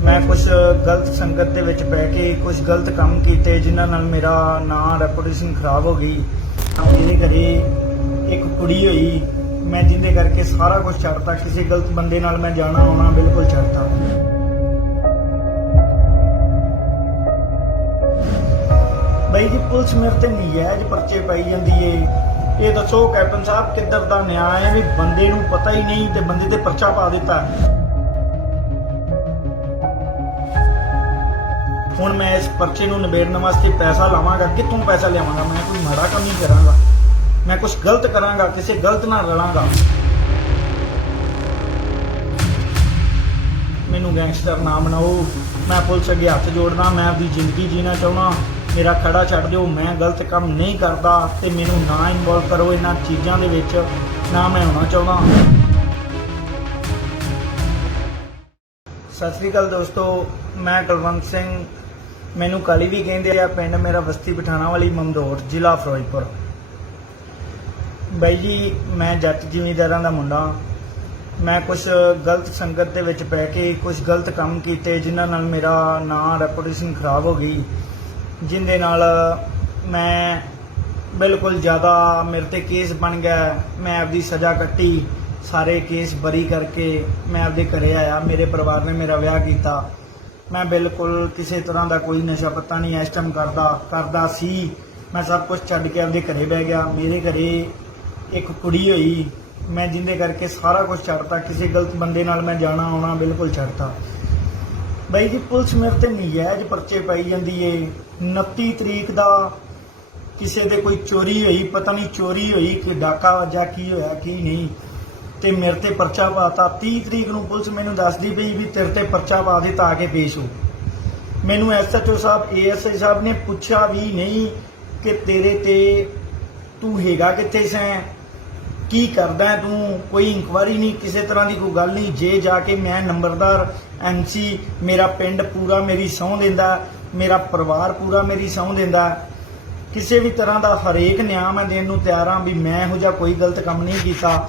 मैं कुछ गलत संगत ਦੇ ਵਿੱਚ ਪੈ ਕੇ ਕੁਝ ਗਲਤ ਕੰਮ ਕੀਤੇ ਜਿਨ੍ਹਾਂ ਨਾਲ ਮੇਰਾ ਨਾਂ ਰੈਪੂਟੇਸ਼ਨ ਖਰਾਬ ਹੋ ਗਈ। ਮੇਰੇ ਘਰੇ ਇੱਕ ਕੁੜੀ ਹੋਈ, ਮੈਂ ਜਿੰਦੇ ਕਰਕੇ ਸਾਰਾ ਕੁਝ ਛੱਡਤਾ, ਕਿਸੇ ਗਲਤ ਬੰਦੇ ਨਾਲ ਮੈਂ ਜਾਣਾ ਆਉਣਾ ਬਿਲਕੁਲ ਛੱਡਤਾ। ਬਈ ਜੀ ਪੁਲਿਸ ਮੇਰੇ ਤੇ ਨਜਾਇਜ਼ ਪਰਚੇ ਪਾਈ ਜਾਂਦੀ ਏ। ਇਹ ਦੱਸੋ ਕੈਪਟਨ ਸਾਹਿਬ ਕਿੱਧਰ ਦਾ ਨਿਆਂ ਹੈ ਵੀ ਬੰਦੇ ਨੂੰ ਪਤਾ ਹੀ ਨਹੀਂ ਤੇ ਬੰਦੇ ਤੇ ਪਰਚਾ ਪਾ ਦਿੱਤਾ। ਹੁਣ ਮੈਂ ਇਸ ਪਰਚੇ ਨੂੰ ਨਿਬੇੜਨ ਵਾਸਤੇ ਪੈਸਾ ਲਾਵਾਂਗਾ, ਕਿੱਥੋਂ ਪੈਸਾ ਲਿਆਵਾਂਗਾ? ਮੈਂ ਕੋਈ ਮਾੜਾ ਕੰਮ ਨਹੀਂ ਕਰਾਂਗਾ, ਮੈਂ ਕੁਝ ਗਲਤ ਕਰਾਂਗਾ, ਕਿਸੇ ਗਲਤ ਨਾਲ ਰਲਾਂਗਾ। ਮੈਨੂੰ ਗੈਂਗਸਟਰ ਨਾ ਬਣਾਓ, ਮੈਂ ਪੁਲਿਸ ਅੱਗੇ ਹੱਥ ਜੋੜਦਾ, ਮੈਂ ਆਪਣੀ ਜ਼ਿੰਦਗੀ ਜੀਣਾ ਚਾਹੁੰਦਾ। ਮੇਰਾ ਖੜਾ ਛੱਡ ਦਿਓ, ਮੈਂ ਗਲਤ ਕੰਮ ਨਹੀਂ ਕਰਦਾ ਤੇ ਮੈਨੂੰ ਨਾ ਇਨਵੋਲਵ ਕਰੋ ਇਹਨਾਂ ਚੀਜ਼ਾਂ ਦੇ ਵਿੱਚ, ਨਾ ਮੈਂ ਹੋਣਾ ਚਾਹੁੰਦਾ। ਸਤਿ ਸ੍ਰੀ ਅਕਾਲ ਦੋਸਤੋ, ਮੈਂ ਕੁਲਵੰਤ ਸਿੰਘ, ਮੈਨੂੰ ਕਾਲੀ ਵੀ ਕਹਿੰਦੇ ਆ। ਪਿੰਡ ਮੇਰਾ ਬਸਤੀ ਪਠਾਣਾ ਵਾਲੀ ਮਮਦੋਟ, ਜ਼ਿਲ੍ਹਾ ਫਿਰੋਜ਼ਪੁਰ। ਬਾਈ ਜੀ ਮੈਂ ਜੱਟ ਜ਼ਿਮੀਂਦਾਰਾਂ ਦਾ ਮੁੰਡਾ। ਮੈਂ ਕੁਝ ਗਲਤ ਸੰਗਤ ਦੇ ਵਿੱਚ ਪੈ ਕੇ ਕੁਝ ਗਲਤ ਕੰਮ ਕੀਤੇ ਜਿਨ੍ਹਾਂ ਨਾਲ ਮੇਰਾ ਨਾਂ ਰੈਪੂਟੇਸ਼ਨ ਖਰਾਬ ਹੋ ਗਈ, ਜਿੰਦੇ ਨਾਲ ਮੈਂ ਬਿਲਕੁਲ ਜ਼ਿਆਦਾ ਮੇਰੇ ਤੇ ਕੇਸ ਬਣ ਗਿਆ। ਮੈਂ ਆਪਦੀ ਸਜ਼ਾ ਕੱਟੀ, ਸਾਰੇ ਕੇਸ ਬਰੀ ਕਰਕੇ ਮੈਂ ਆਪਦੇ ਘਰੇ ਆਇਆ। ਮੇਰੇ ਪਰਿਵਾਰ ਨੇ ਮੇਰਾ ਵਿਆਹ ਕੀਤਾ। ਮੈਂ ਬਿਲਕੁਲ ਕਿਸੇ ਤਰ੍ਹਾਂ ਦਾ ਕੋਈ ਨਸ਼ਾ ਪੱਤਾ ਨਹੀਂ ਇਸ ਟਾਈਮ ਕਰਦਾ ਸੀ। ਮੈਂ ਸਭ ਕੁਝ ਛੱਡ ਕੇ ਆਪਦੇ ਘਰੇ ਬਹਿ ਗਿਆ। ਮੇਰੇ ਘਰੇ ਇੱਕ ਕੁੜੀ ਹੋਈ, ਮੈਂ ਜਿੰਦੇ ਕਰਕੇ ਸਾਰਾ ਕੁਝ ਛੱਡਤਾ, ਕਿਸੇ ਗਲਤ ਬੰਦੇ ਨਾਲ ਮੈਂ ਜਾਣਾ ਆਉਣਾ ਬਿਲਕੁਲ ਛੱਡਤਾ। ਬਾਈ ਜੀ ਪੁਲਿਸ ਮੇਰੇ ਤੇ ਨਜਾਇਜ਼ ਪਰਚੇ ਪਾਈ ਜਾਂਦੀ ਏ। 29 ਤਰੀਕ ਦਾ ਕਿਸੇ ਦੇ ਕੋਈ ਚੋਰੀ ਹੋਈ, ਪਤਾ ਨਹੀਂ ਚੋਰੀ ਹੋਈ ਕਿ ਡਾਕਾ ਵੱਜਾ, ਕੀ ਹੋਇਆ ਕੀ ਨਹੀਂ, ਤੇ ਮੇਰੇ ਤੇ ਪਰਚਾ ਪਾਤਾ। 30 ਤਰੀਕ ਨੂੰ ਪੁਲਿਸ ਮੈਨੂੰ ਦੱਸਦੀ ਪਈ ਵੀ ਤੇਰੇ ਤੇ ਪਰਚਾ ਪਾ ਦਿੱਤਾ, ਆ ਕੇ ਪੇਸ਼ ਹੋ। ਮੈਨੂੰ SHO ਸਾਹਿਬ ASI ਸਾਹਿਬ ਨੇ ਪੁੱਛਿਆ ਵੀ ਨਹੀਂ ਕਿ ਤੇਰੇ ਤੇ ਤੂੰ ਹੈਗਾ ਕਿੱਥੇ ਸੈਂ, ਕੀ ਕਰਦਾ ਤੂੰ, ਕੋਈ ਇਨਕੁਆਰੀ ਨਹੀਂ, ਕਿਸੇ ਤਰ੍ਹਾਂ ਦੀ ਕੋਈ ਗੱਲ ਨਹੀਂ। ਜੇ ਜਾ ਕੇ ਮੈਂ ਨੰਬਰਦਾਰ MC, ਮੇਰਾ ਪਿੰਡ ਪੂਰਾ ਮੇਰੀ ਸਹੁੰ ਦਿੰਦਾ, ਮੇਰਾ ਪਰਿਵਾਰ ਪੂਰਾ ਮੇਰੀ ਸਹੁੰ ਦਿੰਦਾ, ਕਿਸੇ ਵੀ ਤਰ੍ਹਾਂ ਦਾ ਹਰੇਕ ਨਿਆਂ ਮੈਂ ਦੇਣ ਨੂੰ ਤਿਆਰ ਹਾਂ ਵੀ ਮੈਂ ਇਹੋ ਜਿਹਾ ਕੋਈ ਗਲਤ ਕੰਮ ਨਹੀਂ ਕੀਤਾ।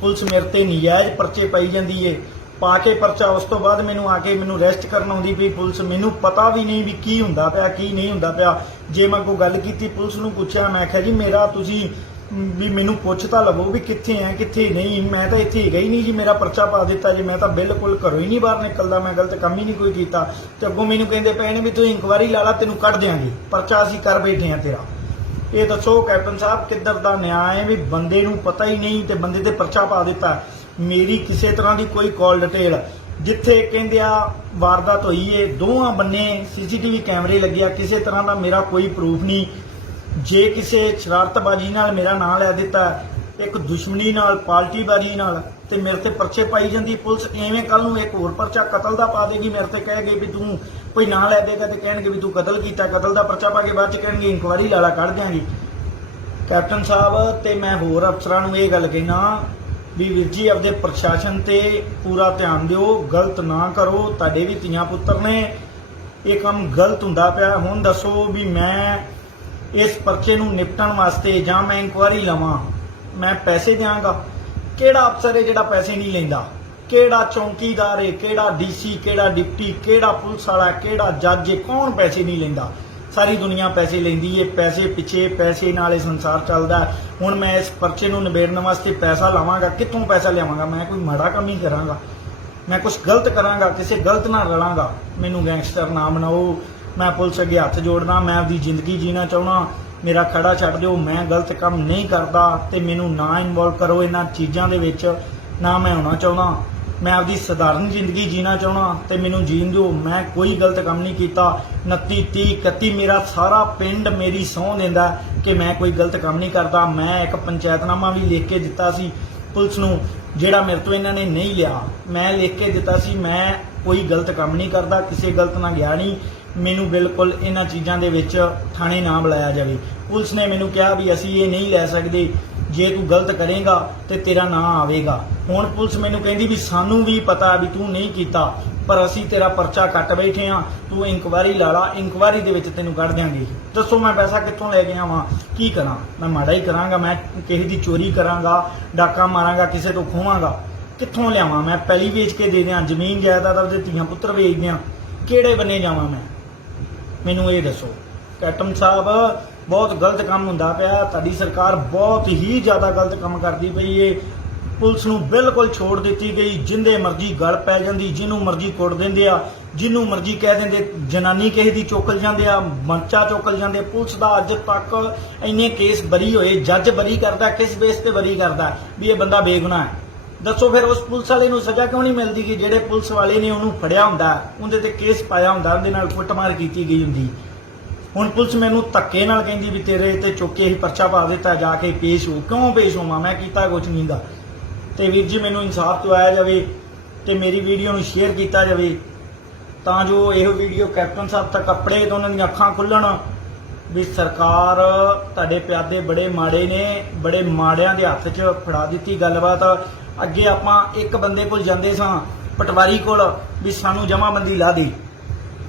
ਪੁਲਿਸ ਮੇਰੇ ਤੇ ਨਜਾਇਜ਼ ਪਰਚੇ ਪਾਈ ਜਾਂਦੀ ਏ। ਪਾ ਕੇ ਪਰਚਾ ਉਸ ਤੋਂ ਬਾਅਦ ਮੈਨੂੰ ਆ ਕੇ ਮੈਨੂੰ ਅਰੈਸਟ ਕਰਨ ਆਉਂਦੀ ਪਈ ਪੁਲਿਸ। ਮੈਨੂੰ ਪਤਾ ਵੀ ਨਹੀਂ ਵੀ ਕੀ ਹੁੰਦਾ ਪਿਆ ਕੀ ਨਹੀਂ ਹੁੰਦਾ ਪਿਆ। ਜੇ ਮੈਂ ਕੋਈ ਗੱਲ ਕੀਤੀ, ਪੁਲਿਸ ਨੂੰ ਪੁੱਛਿਆ, ਮੈਂ ਕਿਹਾ ਜੀ ਮੇਰਾ ਤੁਸੀਂ ਵੀ ਮੈਨੂੰ ਪੁੱਛ ਤਾਂ ਲਵੋ ਵੀ ਕਿੱਥੇ ਹੈ ਕਿੱਥੇ ਨਹੀਂ, ਮੈਂ ਤਾਂ ਇੱਥੇ ਹੈਗਾ ਹੀ ਨਹੀਂ ਜੀ, ਮੇਰਾ ਪਰਚਾ ਪਾ ਦਿੱਤਾ ਜੀ, ਮੈਂ ਤਾਂ ਬਿਲਕੁਲ ਘਰੋਂ ਹੀ ਨਹੀਂ ਬਾਹਰ ਨਿਕਲਦਾ, ਮੈਂ ਗਲਤ ਕੰਮ ਹੀ ਨਹੀਂ ਕੋਈ ਕੀਤਾ। ਤੇ ਅੱਗੋਂ ਮੈਨੂੰ ਕਹਿੰਦੇ ਪਏ ਨੇ ਵੀ ਤੂੰ ਇਨਕੁਆਰੀ ਲਾ ਲਾ, ਤੈਨੂੰ ਕੱਢ ਦਿਆਂਗੇ, ਪਰਚਾ ਅਸੀਂ ਕਰ ਬੈਠੇ ਹਾਂ ਤੇਰਾ। ਇਹ ਦੱਸੋ ਕੈਪਟਨ ਸਾਹਿਬ ਕਿੱਧਰ ਦਾ ਨਿਆਂ ਹੈ ਵੀ ਬੰਦੇ ਨੂੰ ਪਤਾ ਹੀ ਨਹੀਂ ਤੇ ਬੰਦੇ ਤੇ ਪਰਚਾ ਪਾ ਦਿੱਤਾ। ਮੇਰੀ ਕਿਸੇ ਤਰ੍ਹਾਂ ਦੀ ਕੋਈ ਕਾਲ ਡਿਟੇਲ, ਜਿੱਥੇ ਕਹਿੰਦੇ ਆ ਵਾਰਦਾਤ ਹੋਈ ਏ ਦੋਵਾਂ ਬੰਨੇ CCTV ਕੈਮਰੇ ਲੱਗਿਆ, ਕਿਸੇ ਤਰ੍ਹਾਂ ਦਾ ਮੇਰਾ ਕੋਈ ਪ੍ਰੂਫ ਨਹੀਂ। ਜੇ ਕਿਸੇ ਸ਼ਰਾਰਤਬਾਜ਼ੀ ਨਾਲ ਮੇਰਾ ਨਾਂ ਲੈ ਦਿੱਤਾ, ਇੱਕ ਦੁਸ਼ਮਣੀ ਨਾਲ, ਪਾਰਟੀਬਾਜ਼ੀ ਨਾਲ, ਤੇ ਮੇਰੇ ਤੇ ਪਰਚੇ ਪਾਈ ਜਾਂਦੀ ਪੁਲਿਸ। ਐਵੇਂ ਕੱਲ ਨੂੰ ਇੱਕ ਹੋਰ ਪਰਚਾ ਕਤਲ ਦਾ ਪਾ ਦੇਗੀ, ਮੇਰੇ ਤੇ ਕਹੇਗੀ ਵੀ ਤੂੰ ਕੋਈ ਨਾਂ ਲੈ ਦੇਗਾ ਤੇ ਕਹਿਣਗੇ ਵੀ ਤੂੰ ਕਤਲ ਕੀਤਾ, ਕਤਲ ਦਾ ਪਰਚਾ ਪਾ ਕੇ ਬਾਅਦ ਚ ਕਹਿਣਗੇ ਇਨਕੁਆਰੀ ਲਾਲਾ ਕੱਢ ਦਿਆਂਗੇ। ਕੈਪਟਨ ਸਾਹਿਬ ਤੇ ਮੈਂ ਹੋਰ ਅਫਸਰਾਂ ਨੂੰ ਇਹ ਗੱਲ ਕਹਿਣਾ ਵੀ ਵੀਰ ਜੀ ਆਪਦੇ ਪ੍ਰਸ਼ਾਸਨ ਤੇ ਪੂਰਾ ਧਿਆਨ ਦਿਓ, ਗਲਤ ਨਾ ਕਰੋ, ਤੁਹਾਡੇ ਵੀ ਧੀਆਂ ਪੁੱਤਰ ਨੇ, ਇਹ ਕੰਮ ਗਲਤ ਹੁੰਦਾ ਪਿਆ। ਹੁਣ ਦੱਸੋ ਵੀ ਮੈਂ ਇਸ ਪਰਚੇ ਨੂੰ ਨਿਪਟਣ ਵਾਸਤੇ ਜਾਂ ਮੈਂ ਇਨਕੁਆਰੀ ਲਵਾਂ, ਮੈਂ ਪੈਸੇ ਦਿਆਂਗਾ? ਕਿਹੜਾ ਅਫਸਰ ਹੈ ਜਿਹੜਾ ਪੈਸੇ ਨਹੀਂ ਲੈਂਦਾ? ਕਿਹੜਾ ਚੌਂਕੀਦਾਰ ਹੈ, ਕਿਹੜਾ DC, ਕਿਹੜਾ ਡਿਪਟੀ, ਕਿਹੜਾ ਪੁਲਿਸ ਵਾਲਾ, ਕਿਹੜਾ ਜੱਜ ਹੈ, ਕੌਣ ਪੈਸੇ ਨਹੀਂ ਲੈਂਦਾ? ਸਾਰੀ ਦੁਨੀਆ ਪੈਸੇ ਲੈਂਦੀ ਹੈ, ਪੈਸੇ ਪਿੱਛੇ, ਪੈਸੇ ਨਾਲ ਇਹ ਸੰਸਾਰ ਚੱਲਦਾ। ਹੁਣ ਮੈਂ ਇਸ ਪਰਚੇ ਨੂੰ ਨਿਬੇੜਨ ਵਾਸਤੇ ਪੈਸਾ ਲਾਵਾਂਗਾ, ਕਿੱਥੋਂ ਪੈਸਾ ਲਿਆਵਾਂਗਾ? ਮੈਂ ਕੋਈ ਮਾੜਾ ਕੰਮ ਨਹੀਂ ਕਰਾਂਗਾ, ਮੈਂ ਕੁਝ ਗਲਤ ਕਰਾਂਗਾ, ਕਿਸੇ ਗਲਤ ਨਾਲ ਰਲਾਂਗਾ। ਮੈਨੂੰ ਗੈਂਗਸਟਰ ਨਾ ਬਣਾਓ, ਮੈਂ ਪੁਲਿਸ ਅੱਗੇ ਹੱਥ ਜੋੜਦਾ, ਮੈਂ ਆਪਦੀ ਜ਼ਿੰਦਗੀ ਜੀਣਾ ਚਾਹੁੰਦਾ। ਮੇਰਾ ਖੜਾ ਛੱਡ ਦਿਓ, ਮੈਂ ਗਲਤ ਕੰਮ ਨਹੀਂ ਕਰਦਾ ਤੇ ਮੈਨੂੰ ਨਾ ਇਨਵੋਲਵ ਕਰੋ ਇਹਨਾਂ ਚੀਜ਼ਾਂ ਦੇ ਵਿੱਚ, ਨਾ ਮੈਂ ਹੋਣਾ ਚਾਹੁੰਦਾ। ਮੈਂ ਆਪਦੀ ਸਧਾਰਨ ਜ਼ਿੰਦਗੀ ਜੀਣਾ ਚਾਹੁੰਦਾ ਤੇ ਮੈਨੂੰ ਜੀਣ ਦਿਓ। ਮੈਂ ਕੋਈ ਗਲਤ ਕੰਮ ਨਹੀਂ ਕੀਤਾ। 29 30 31 ਮੇਰਾ ਸਾਰਾ ਪਿੰਡ ਮੇਰੀ ਸਹੁੰ ਦਿੰਦਾ ਕਿ ਮੈਂ ਕੋਈ ਗਲਤ ਕੰਮ ਨਹੀਂ ਕਰਦਾ। ਮੈਂ ਇੱਕ ਪੰਚਾਇਤਨਾਮਾ ਵੀ ਲਿਖ ਕੇ ਦਿੱਤਾ ਸੀ ਪੁਲਿਸ ਨੂੰ, ਜਿਹੜਾ ਮੇਰੇ ਤੋਂ ਇਹਨਾਂ ਨੇ ਨਹੀਂ ਲਿਆ। ਮੈਂ ਲਿਖ ਕੇ ਦਿੱਤਾ ਸੀ ਮੈਂ ਕੋਈ ਗਲਤ ਕੰਮ ਨਹੀਂ ਕਰਦਾ, ਕਿਸੇ ਗਲਤ ਨਾਲ ਗਿਆ ਨਹੀਂ। ਮੈਨੂੰ ਬਿਲਕੁਲ ਇਹਨਾਂ ਚੀਜ਼ਾਂ ਦੇ ਵਿੱਚ ਥਾਣੇ ਨਾ ਬੁਲਾਇਆ ਜਾਵੇ। ਪੁਲਿਸ ਨੇ ਮੈਨੂੰ ਕਿਹਾ ਵੀ ਅਸੀਂ ਇਹ ਨਹੀਂ ਲੈ ਸਕਦੇ, ਜੇ ਤੂੰ ਗਲਤ ਕਰੇਗਾ ਤੇ ਤੇਰਾ ਨਾਂ ਆਵੇਗਾ। ਹੁਣ ਪੁਲਿਸ ਮੈਨੂੰ ਕਹਿੰਦੀ ਵੀ ਸਾਨੂੰ ਵੀ ਪਤਾ ਵੀ ਤੂੰ ਨਹੀਂ ਕੀਤਾ, ਪਰ ਅਸੀਂ ਤੇਰਾ ਪਰਚਾ ਕੱਟ ਬੈਠੇ ਹਾਂ, ਤੂੰ ਇਨਕੁਆਰੀ ਲਾ ਲਾ, ਇਨਕੁਆਰੀ ਦੇ ਵਿੱਚ ਤੈਨੂੰ ਕੱਢ ਦਿਆਂਗੇ। ਦੱਸੋ ਮੈਂ ਪੈਸਾ ਕਿੱਥੋਂ ਲੈ ਕੇ ਆਵਾਂ? ਕੀ ਕਰਾਂ? ਮੈਂ ਮਾੜਾ ਹੀ ਕਰਾਂਗਾ? ਮੈਂ ਕਿਸੇ ਦੀ ਚੋਰੀ ਕਰਾਂਗਾ, ਡਾਕਾ ਮਾਰਾਂਗਾ, ਕਿਸੇ ਤੋਂ ਖੋਵਾਂਗਾ? ਕਿੱਥੋਂ ਲਿਆਵਾਂ ਮੈਂ? ਪੈਲੀ ਵੇਚ ਕੇ ਦੇ ਦਿਆਂ, ਜ਼ਮੀਨ ਜਾਇਦਾਦ ਆਪਦੇ ਧੀਆਂ ਪੁੱਤਰ ਵੇਚ ਦਿਆਂ, ਕਿਹੜੇ ਬੰਨੇ ਜਾਵਾਂ ਮੈਂ? ਮੈਨੂੰ ਇਹ ਦੱਸੋ। ਕੈਪਟਨ ਸਾਹਿਬ ਬਹੁਤ ਗਲਤ ਕੰਮ ਹੁੰਦਾ ਪਿਆ, ਤੁਹਾਡੀ ਸਰਕਾਰ ਬਹੁਤ ਹੀ ਜ਼ਿਆਦਾ ਗਲਤ ਕੰਮ ਕਰਦੀ ਪਈ ਏ। ਪੁਲਿਸ ਨੂੰ ਬਿਲਕੁਲ ਛੋੜ ਦਿੱਤੀ ਗਈ, ਜਿੰਦੇ ਮਰਜ਼ੀ ਗਲ ਪੈ ਜਾਂਦੀ, ਜਿਹਨੂੰ ਮਰਜ਼ੀ ਕੁੱਟ ਦਿੰਦੇ ਆ, ਜਿਹਨੂੰ ਮਰਜ਼ੀ ਕਹਿ ਦਿੰਦੇ ਜਨਾਨੀ ਕਿਸੇ ਦੀ ਚੁੱਕ ਜਾਂਦੇ ਆ, ਮਰਚਾ ਚੁੱਕ ਜਾਂਦੇ। ਪੁਲਿਸ ਦਾ ਅੱਜ ਤੱਕ ਇੰਨੇ ਕੇਸ ਬਰੀ ਹੋਏ, ਜੱਜ ਬਰੀ ਕਰਦਾ, ਕਿਸ ਬੇਸ ਤੇ ਬਰੀ ਕਰਦਾ ਵੀ ਇਹ ਬੰਦਾ ਬੇਗੁਨਾਹ ਹੈ? ਦੱਸੋ ਫਿਰ ਉਸ ਪੁਲਿਸ ਵਾਲੇ ਨੂੰ ਸਜ਼ਾ ਕਿਉਂ ਨਹੀਂ ਮਿਲਦੀ ਕਿ ਜਿਹੜੇ ਪੁਲਿਸ ਵਾਲੇ ਨੇ ਉਹਨੂੰ ਫੜਿਆ ਹੁੰਦਾ, ਉਹਦੇ ਤੇ ਕੇਸ ਪਾਇਆ ਹੁੰਦਾ, ਉਹਦੇ ਨਾਲ ਕੁੱਟਮਾਰ ਕੀਤੀ ਗਈ ਹੁੰਦੀ। ਹੁਣ ਪੁਲਿਸ ਮੈਨੂੰ ਧੱਕੇ ਨਾਲ ਕਹਿੰਦੀ ਵੀ ਤੇਰੇ ਤੇ ਚੁੱਕ ਕੇ ਹੀ ਪਰਚਾ ਪਾ ਦਿੱਤਾ, ਜਾ ਕੇ ਪੇਸ਼ ਹੋ। ਕਿਉਂ ਪੇਸ਼ ਹੋਵਾਂ? ਮੈਂ ਕੀਤਾ ਕੁਝ ਨਹੀਂ ਗਾ। ਤੇ ਵੀਰ ਜੀ ਮੈਨੂੰ ਇਨਸਾਫ ਦਿਵਾਇਆ ਜਾਵੇ ਤੇ ਮੇਰੀ ਵੀਡੀਓ ਨੂੰ ਸ਼ੇਅਰ ਕੀਤਾ ਜਾਵੇ ਤਾਂ ਜੋ ਇਹ ਵੀਡੀਓ ਕੈਪਟਨ ਸਾਹਿਬ ਤੱਕ ਆਪਣੇ ਤੇ ਉਹਨਾਂ ਦੀਆਂ ਅੱਖਾਂ ਖੁੱਲਣ ਵੀ ਸਰਕਾਰ ਤੁਹਾਡੇ ਪਿਆਦੇ ਬੜੇ ਮਾੜੇ ਨੇ, ਬੜੇ ਮਾੜਿਆਂ ਦੇ ਹੱਥ 'ਚ ਫੜਾ ਦਿੱਤੀ ਗੱਲਬਾਤ। ਅੱਗੇ ਆਪਾਂ ਇੱਕ ਬੰਦੇ ਕੋਲ ਜਾਂਦੇ ਸਾਂ, ਪਟਵਾਰੀ ਕੋਲ, ਵੀ ਸਾਨੂੰ ਜਮ੍ਹਾਂਬੰਦੀ ਲਾ ਦੇ।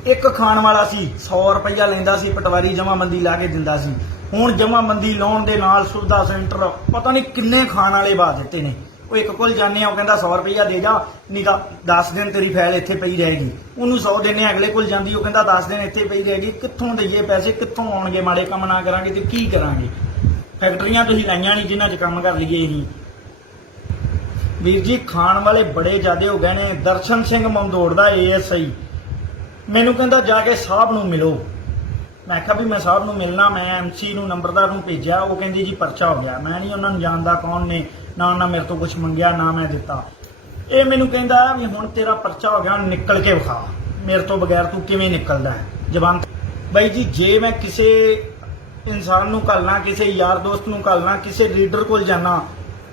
ਇੱਕ ਖਾਣ ਵਾਲਾ ਸੀ, 100 ਰੁਪਈਆ ਲੈਂਦਾ ਸੀ, ਪਟਵਾਰੀ ਜਮ੍ਹਾਂਬੰਦੀ ਲਾ ਕੇ ਦਿੰਦਾ ਸੀ। ਹੁਣ ਜਮ੍ਹਾਂਬੰਦੀ ਲਾਉਣ ਦੇ ਨਾਲ ਸੁਵਿਧਾ ਸੈਂਟਰ ਪਤਾ ਨਹੀਂ ਕਿੰਨੇ ਖਾਣ ਵਾਲੇ ਬਾਅਦ ਦਿੱਤੇ ਨੇ। ਉਹ ਇੱਕ ਕੋਲ ਜਾਂਦੇ ਆ, ਉਹ ਕਹਿੰਦਾ 100 ਰੁਪਈਆ ਦੇ ਜਾ, ਨਹੀਂ ਤਾਂ 10 ਦਿਨ ਤੇਰੀ ਫਾਈਲ ਇੱਥੇ ਪਈ ਰਹੇਗੀ। ਉਹਨੂੰ 100 ਦਿਨੇ ਅਗਲੇ ਕੋਲ ਜਾਂਦੀ, ਉਹ ਕਹਿੰਦਾ 10 ਦਿਨ ਇੱਥੇ ਪਈ ਰਹੇਗੀ। ਕਿੱਥੋਂ ਦਈਏ ਪੈਸੇ? ਕਿੱਥੋਂ ਆਉਣਗੇ? ਮਾੜੇ ਕੰਮ ਨਾ ਕਰਾਂਗੇ ਤੇ ਕੀ ਕਰਾਂਗੇ? ਫੈਕਟਰੀਆਂ ਤੁਸੀਂ ਲਾਈਆਂ ਨਹੀਂ ਜਿਨ੍ਹਾਂ 'ਚ ਕੰਮ ਕਰ ਲਈਏ ਅਸੀਂ। ਵੀਰ ਜੀ ਖਾਣ ਵਾਲੇ ਬੜੇ ਜ਼ਿਆਦੇ ਹੋ ਗਏ ਨੇ। ਦਰਸ਼ਨ ਸਿੰਘ ਮੰਦੋੜ ਦਾ ASI ਮੈਨੂੰ ਕਹਿੰਦਾ ਜਾ ਕੇ ਸਾਹਿਬ ਨੂੰ ਮਿਲੋ। ਮੈਂ ਕਿਹਾ ਵੀ ਮੈਂ ਸਾਹਿਬ ਨੂੰ ਮਿਲਣਾ, ਮੈਂ MC ਨੂੰ ਨੰਬਰਦਾਰ ਨੂੰ ਭੇਜਿਆ, ਉਹ ਕਹਿੰਦੀ ਜੀ ਪਰਚਾ ਹੋ ਗਿਆ। ਮੈਂ ਨਹੀਂ ਉਹਨਾਂ ਨੂੰ ਜਾਣਦਾ ਕੌਣ ਨੇ, ਨਾ ਉਹਨਾਂ ਮੇਰੇ ਤੋਂ ਕੁਝ ਮੰਗਿਆ ਨਾ ਮੈਂ ਦਿੱਤਾ। ਇਹ ਮੈਨੂੰ ਕਹਿੰਦਾ ਵੀ ਹੁਣ ਤੇਰਾ ਪਰਚਾ ਹੋ ਗਿਆ, ਨਿਕਲ ਕੇ ਵਿਖਾ, ਮੇਰੇ ਤੋਂ ਬਗੈਰ ਤੂੰ ਕਿਵੇਂ ਨਿਕਲਦਾ ਹੈ ਜ਼ਬਾਨ। ਬਾਈ ਜੀ ਜੇ ਮੈਂ ਕਿਸੇ ਇਨਸਾਨ ਨੂੰ ਘੱਲਣਾ, ਕਿਸੇ ਯਾਰ ਦੋਸਤ ਨੂੰ ਘੱਲਣਾ, ਕਿਸੇ ਲੀਡਰ ਕੋਲ ਜਾਣਾ,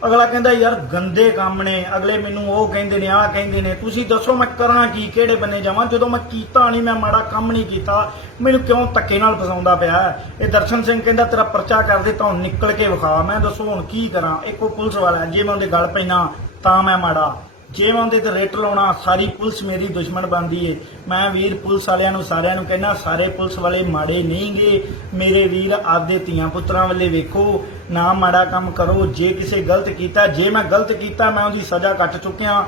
ਅਗਲਾ ਕਹਿੰਦਾ ਯਾਰ ਗੰਦੇ ਕੰਮ ਨੇ, ਅਗਲੇ ਮੈਨੂੰ ਉਹ ਕਹਿੰਦੇ ਨੇ, ਆਹ ਕਹਿੰਦੇ ਨੇ। ਤੁਸੀਂ ਦੱਸੋ ਮੈਂ ਕਰਾਂ ਕੀ? ਕਿਹੜੇ ਬੰਨੇ ਜਾਵਾਂ ਜਦੋਂ ਮੈਂ ਕੀਤਾ ਨਹੀਂ, ਮੈਂ ਮਾੜਾ ਕੰਮ ਨਹੀਂ ਕੀਤਾ, ਮੈਨੂੰ ਕਿਉਂ ਧੱਕੇ ਨਾਲ ਫਸਾਉਂਦਾ ਪਿਆ? ਇਹ ਦਰਸ਼ਨ ਸਿੰਘ ਕਹਿੰਦਾ ਤੇਰਾ ਪਰਚਾ ਕਰ ਦਿੱਤਾ, ਹੁਣ ਨਿਕਲ ਕੇ ਵਿਖਾ। ਮੈਂ ਦੱਸੋ ਹੁਣ ਕੀ ਕਰਾਂ? ਇੱਕੋ ਪੁਲਿਸ ਵਾਲਾ, ਜੇ ਮੈਂ ਉਹਦੇ ਗਲ ਪੈਣਾ ਤਾਂ ਮੈਂ ਮਾੜਾ, ਜੇ ਮੈਂ ਉਹਦੇ ਤੇ ਰੇਟ ਲਾਉਣਾ ਸਾਰੀ ਪੁਲਿਸ ਮੇਰੀ ਦੁਸ਼ਮਣ ਬਣਦੀ ਏ। ਮੈਂ ਵੀਰ ਪੁਲਿਸ ਵਾਲਿਆਂ ਨੂੰ ਸਾਰਿਆਂ ਨੂੰ ਕਹਿੰਦਾ ਸਾਰੇ ਪੁਲਿਸ ਵਾਲੇ ਮਾੜੇ ਨਹੀਂਗੇ ਮੇਰੇ ਵੀਰ, ਆਪਦੇ ਧੀਆਂ ਪੁੱਤਰਾਂ ਵੱਲੇ ਵੇਖੋ, ਨਾ ਮਾੜਾ ਕੰਮ ਕਰੋ। ਜੇ ਕਿਸੇ ਗਲਤ ਕੀਤਾ, ਜੇ ਮੈਂ ਗਲਤ ਕੀਤਾ ਮੈਂ ਉਹਦੀ ਸਜ਼ਾ ਕੱਟ ਚੁੱਕਿਆ।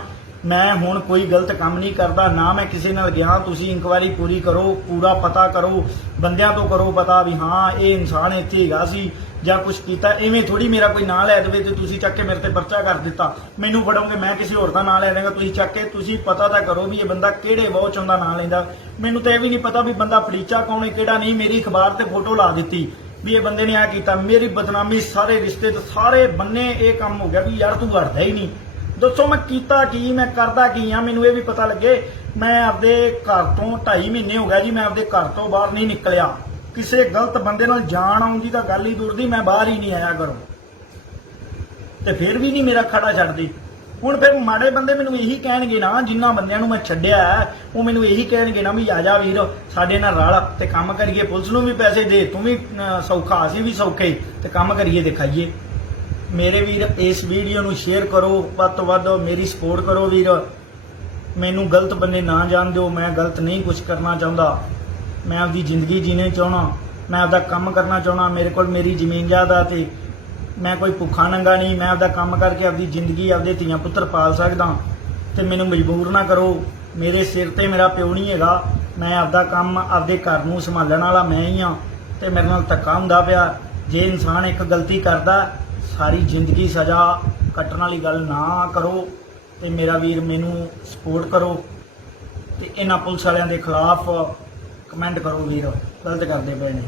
ਮੈਂ ਹੁਣ ਕੋਈ ਗਲਤ ਕੰਮ ਨਹੀਂ ਕਰਦਾ, ਨਾ ਮੈਂ ਕਿਸੇ ਨਾਲ ਗਿਆ। ਤੁਸੀਂ ਇਨਕੁਆਇਰੀ ਪੂਰੀ ਕਰੋ, ਪੂਰਾ ਪਤਾ ਕਰੋ, ਬੰਦਿਆਂ ਤੋਂ ਕਰੋ ਪਤਾ ਵੀ ਹਾਂ ਇਹ ਇਨਸਾਨ ਇੱਥੇ ਹੈਗਾ ਸੀ ਜਾਂ ਕੁਝ ਕੀਤਾ। ਐਵੇਂ ਥੋੜੀ ਮੇਰਾ ਕੋਈ ਨਾਂ ਲੈ ਦੇਵੇ ਤੇ ਤੁਸੀਂ ਚੱਕ ਕੇ ਮੇਰੇ ਤੇ ਪਰਚਾ ਕਰ ਦਿੱਤਾ, ਮੈਨੂੰ ਫੜੋਗੇ, ਮੈਂ ਕਿਸੇ ਹੋਰ ਦਾ ਨਾਂ ਲੈ ਦੇਵਾਂਗਾ। ਤੁਸੀਂ ਚੱਕ ਕੇ ਤੁਸੀਂ ਪਤਾ ਤਾਂ ਕਰੋ ਵੀ ਇਹ ਬੰਦਾ ਕਿਹੜੇ ਬਹੁਤ ਚੋਂ ਦਾ ਨਾਂ ਲੈਂਦਾ। ਮੈਨੂੰ ਤਾਂ ਇਹ ਵੀ ਨਹੀਂ ਪਤਾ ਵੀ ਬੰਦਾ ਫੜੀਚਾ ਕੌਣ ਹੈ ਕਿਹੜਾ ਨਹੀਂ। ਮੇਰੀ ਅਖਬਾਰ ਤੇ ਫੋਟੋ ਲਾ ਦਿੱਤੀ ਵੀ ਇਹ ਬੰਦੇ ਨੇ ਆ ਕੀਤਾ, ਮੇਰੀ ਬਦਨਾਮੀ ਸਾਰੇ ਰਿਸ਼ਤੇ ਤੇ ਸਾਰੇ ਬੰਨੇ ਇਹ ਕੰਮ ਹੋ ਗਿਆ ਵੀ ਯਾਰ ਤੂੰ ਵੜਦਾ ਹੀ ਨਹੀਂ। ਦੱਸੋ ਮੈਂ ਕੀਤਾ ਕੀ, ਮੈਂ ਕਰਦਾ ਕੀ ਆ? ਮੈਨੂੰ ਇਹ ਵੀ ਪਤਾ ਲੱਗੇ। ਮੈਂ ਆਪਦੇ ਘਰ ਤੋਂ 2.5 ਮਹੀਨੇ ਹੋ ਗਿਆ ਜੀ, ਮੈਂ ਆਪਦੇ ਘਰ ਤੋਂ ਬਾਹਰ ਨਹੀਂ ਨਿਕਲਿਆ। ਕਿਸੇ ਗਲਤ ਬੰਦੇ ਨਾਲ ਜਾਣ ਆਉਣ ਦੀ ਤਾਂ ਗੱਲ ਹੀ ਦੂਰ ਦੀ, ਮੈਂ ਬਾਹਰ ਹੀ ਨਹੀਂ ਆਇਆ ਘਰੋਂ, ਤੇ ਫਿਰ ਵੀ ਨਹੀਂ ਮੇਰਾ ਖੜਾ ਛੱਡਦੀ। ਹੁਣ ਫਿਰ ਮਾੜੇ ਬੰਦੇ ਮੈਨੂੰ ਇਹੀ ਕਹਿਣਗੇ ਨਾ, ਜਿਨ੍ਹਾਂ ਬੰਦਿਆਂ ਨੂੰ ਮੈਂ ਛੱਡਿਆ ਉਹ ਮੈਨੂੰ ਇਹੀ ਕਹਿਣਗੇ ਨਾ ਵੀ ਆ ਜਾ ਵੀਰ ਸਾਡੇ ਨਾਲ ਰਲ ਤੇ ਕੰਮ ਕਰੀਏ, ਪੁਲਿਸ ਨੂੰ ਵੀ ਪੈਸੇ ਦੇ, ਤੂੰ ਵੀ ਸੌਖਾ ਅਸੀਂ ਵੀ ਸੌਖੇ, ਤੇ ਕੰਮ ਕਰੀਏ ਦਿਖਾਈਏ। ਮੇਰੇ ਵੀਰ ਇਸ ਵੀਡੀਓ ਨੂੰ ਸ਼ੇਅਰ ਕਰੋ, ਵੱਧ ਤੋਂ ਵੱਧ ਮੇਰੀ ਸਪੋਰਟ ਕਰੋ ਵੀਰ। ਮੈਨੂੰ ਗਲਤ ਬੰਦੇ ਨਾ ਜਾਣ ਦਿਓ, ਮੈਂ ਗਲਤ ਨਹੀਂ ਕੁਝ ਕਰਨਾ ਚਾਹੁੰਦਾ। ਮੈਂ ਆਪਦੀ ਜ਼ਿੰਦਗੀ ਜੀਣੇ ਚਾਹੁੰਦਾ, ਮੈਂ ਆਪਦਾ ਕੰਮ ਕਰਨਾ ਚਾਹੁੰਦਾ। ਮੇਰੇ ਕੋਲ ਮੇਰੀ ਜ਼ਮੀਨ ਜਾਇਦਾਦ ਤੇ ਮੈਂ ਕੋਈ ਭੁੱਖਾ ਨੰਗਾ ਨਹੀਂ। ਮੈਂ ਆਪਦਾ ਕੰਮ ਕਰਕੇ ਆਪਦੀ ਜ਼ਿੰਦਗੀ ਆਪਦੇ ਧੀਆਂ ਪੁੱਤਰ ਪਾਲ ਸਕਦਾ, ਤੇ ਮੈਨੂੰ ਮਜਬੂਰ ਨਾ ਕਰੋ। ਮੇਰੇ ਸਿਰ ਤੇ ਮੇਰਾ ਪਿਓ ਨਹੀਂ ਹੈਗਾ, ਮੈਂ ਆਪਦਾ ਕੰਮ ਆਪਦੇ ਘਰ ਨੂੰ ਸੰਭਾਲਣ ਵਾਲਾ ਮੈਂ ਹੀ ਹਾਂ, ਤੇ ਮੇਰੇ ਨਾਲ ਧੱਕਾ ਹੁੰਦਾ ਪਿਆ। ਜੇ ਇਨਸਾਨ ਇੱਕ ਗਲਤੀ ਕਰਦਾ ਸਾਰੀ ਜ਼ਿੰਦਗੀ ਸਜ਼ਾ ਕੱਟਣ ਵਾਲੀ ਗੱਲ ਨਾ ਕਰੋ। ਤੇ ਮੇਰਾ ਵੀਰ ਮੈਨੂੰ ਸਪੋਰਟ ਕਰੋ, ਤੇ ਇਹਨਾਂ ਪੁਲਿਸ ਵਾਲਿਆਂ ਦੇ ਖਿਲਾਫ ਕਮੈਂਟ ਕਰੋ ਵੀਰ, ਗਲਤ ਕਰਦੇ ਪਏ ਨੇ।